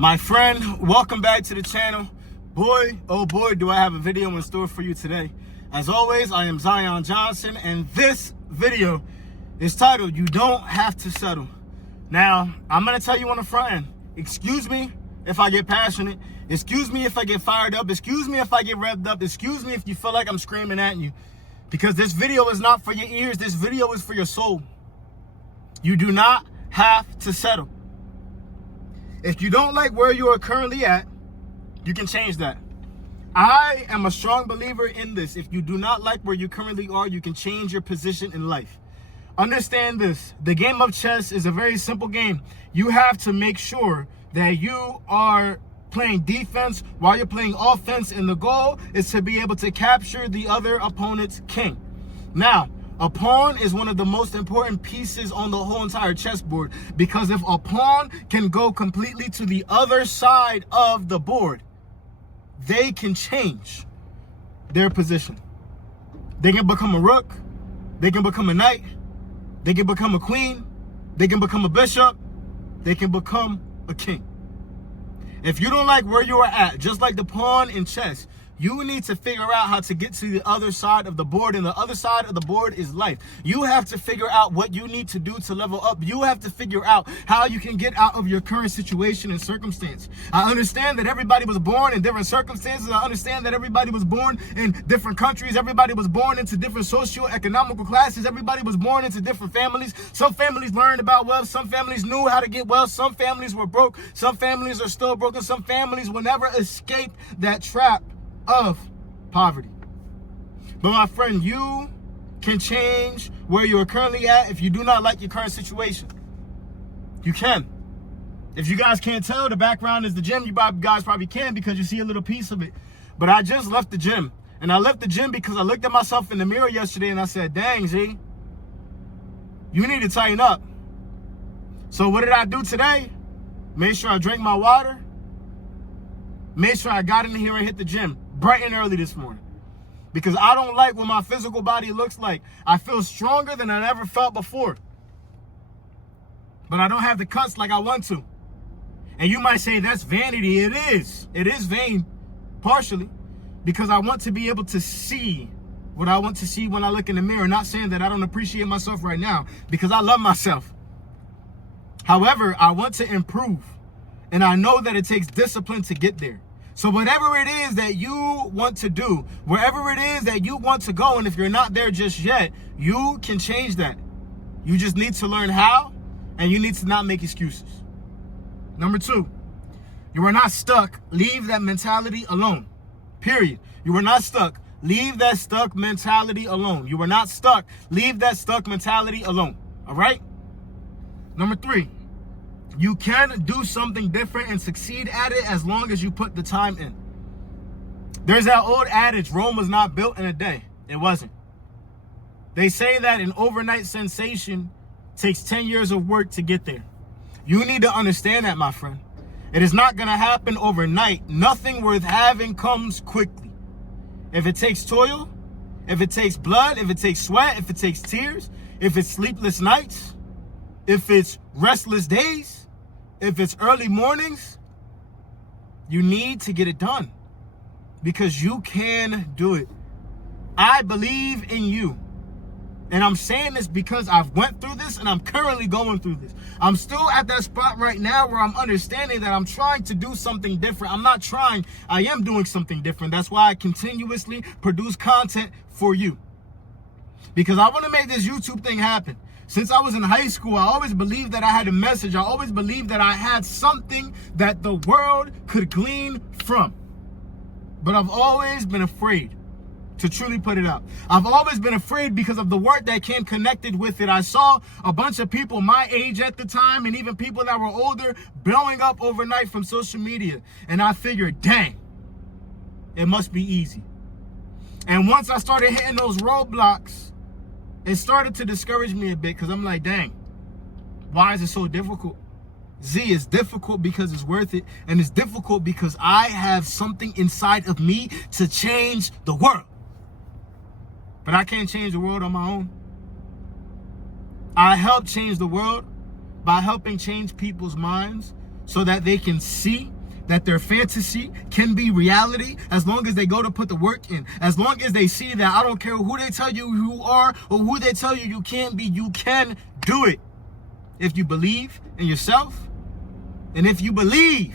My friend, welcome back to the channel. Boy, oh boy, do I have a video in store for you today. As always, I am Zion Johnson, and this video is titled, You Don't Have to Settle. Now, I'm going to tell you on the front end, excuse me if I get passionate, excuse me if I get fired up, excuse me if I get revved up, excuse me if you feel like I'm screaming at you, because this video is not for your ears, this video is for your soul. You do not have to settle. If you don't like where you are currently at, you can change that. I am a strong believer in this. If you do not like where you currently are, you can change your position in life. Understand this. The game of chess is a very simple game. You have to make sure that you are playing defense while you're playing offense, and the goal is to be able to capture the other opponent's king. Now, a pawn is one of the most important pieces on the whole entire chessboard, because if a pawn can go completely to the other side of the board, they can change their position. They can become a rook, they can become a knight, they can become a queen, they can become a bishop, they can become a king. If you don't like where you are at, just like the pawn in chess, you need to figure out how to get to the other side of the board, and the other side of the board is life. You have to figure out what you need to do to level up. You have to figure out how you can get out of your current situation and circumstance. I understand that everybody was born in different circumstances. I understand that everybody was born in different countries. Everybody was born into different socio-economical classes. Everybody was born into different families. Some families learned about wealth. Some families knew how to get wealth. Some families were broke. Some families are still broken. Some families will never escape that trap of poverty. But my friend, you can change where you're currently at if you do not like your current situation. You can. If you guys can't tell, the background is the gym. You guys probably can, because you see a little piece of it. But I just left the gym. And I left the gym because I looked at myself in the mirror yesterday and I said, dang, Z, you need to tighten up. So what did I do today? Made sure I drank my water. Made sure I got in here and hit the gym bright and early this morning, because I don't like what my physical body looks like. I feel stronger than I ever felt before, but I don't have the cuts like I want to. And you might say that's vanity. It is vain, partially, because I want to be able to see what I want to see when I look in the mirror. Not saying that I don't appreciate myself right now, because I love myself. However, I want to improve, and I know that it takes discipline to get there. So whatever it is that you want to do, wherever it is that you want to go, and if you're not there just yet, you can change that. You just need to learn how, and you need to not make excuses. Number 2, you are not stuck. Leave that mentality alone. Period. You are not stuck. Leave that stuck mentality alone. You are not stuck. Leave that stuck mentality alone. All right? Number 3. You can do something different and succeed at it as long as you put the time in. There's that old adage, Rome was not built in a day. It wasn't. They say that an overnight sensation takes 10 years of work to get there. You need to understand that, my friend. It is not going to happen overnight. Nothing worth having comes quickly. If it takes toil, if it takes blood, if it takes sweat, if it takes tears, if it's sleepless nights, if it's restless days, if it's early mornings, you need to get it done, because you can do it. I believe in you. And I'm saying this because I've went through this, and I'm currently going through this. I'm still at that spot right now where I'm understanding that I'm trying to do something different. I'm not trying, I am doing something different. That's why I continuously produce content for you, because I want to make this YouTube thing happen. Since I was in high school, I always believed that I had a message. I always believed that I had something that the world could glean from. But I've always been afraid to truly put it out. I've always been afraid because of the work that came connected with it. I saw a bunch of people my age at the time, and even people that were older, blowing up overnight from social media. And I figured, dang, it must be easy. And once I started hitting those roadblocks, it started to discourage me a bit, because I'm like, dang, why is it so difficult? Z, is difficult because it's worth it, and it's difficult because I have something inside of me to change the world. But I can't change the world on my own. I help change the world by helping change people's minds so that they can see that their fantasy can be reality as long as they go to put the work in. As long as they see that I don't care who they tell you you are or who they tell you you can't be, you can do it. If you believe in yourself and if you believe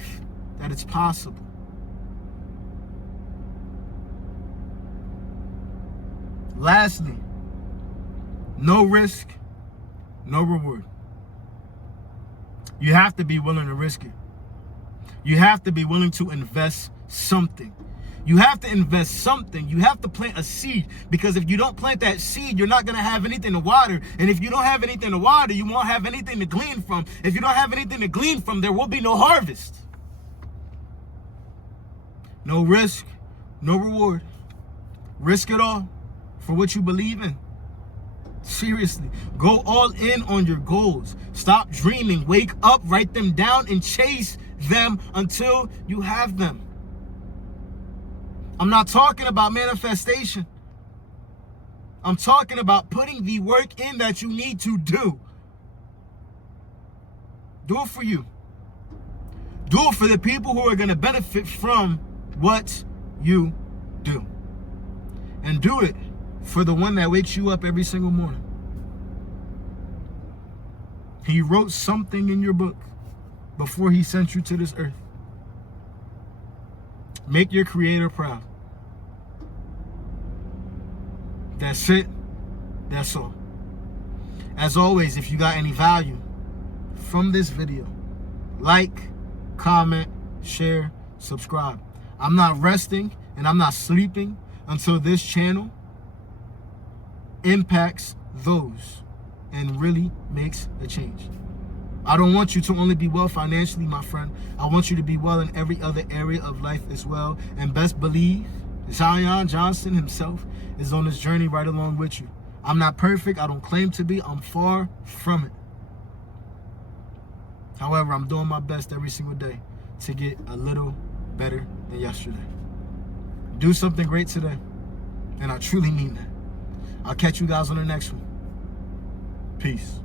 that it's possible. Lastly, no risk, no reward. You have to be willing to risk it. You have to be willing to invest something. You have to invest something. You have to plant a seed, because if you don't plant that seed, you're not going to have anything to water. And if you don't have anything to water, you won't have anything to glean from. If you don't have anything to glean from, there will be no harvest. No risk, no reward. Risk it all for what you believe in. Seriously, go all in on your goals. Stop dreaming. Wake up, write them down, and chase them until you have them. I'm not talking about manifestation. I'm talking about putting the work in that you need to do. Do it for you. Do it for the people who are going to benefit from what you do. And do it for the one that wakes you up every single morning. He wrote something in your book before he sent you to this earth. Make your creator proud. That's it. That's all. As always, if you got any value from this video, like, comment, share, subscribe. I'm not resting and I'm not sleeping until this channel impacts those and really makes a change. I don't want you to only be well financially, my friend. I want you to be well in every other area of life as well. And best believe, Zion Johnson himself is on this journey right along with you. I'm not perfect. I don't claim to be. I'm far from it. However, I'm doing my best every single day to get a little better than yesterday. Do something great today. And I truly mean that. I'll catch you guys on the next one. Peace.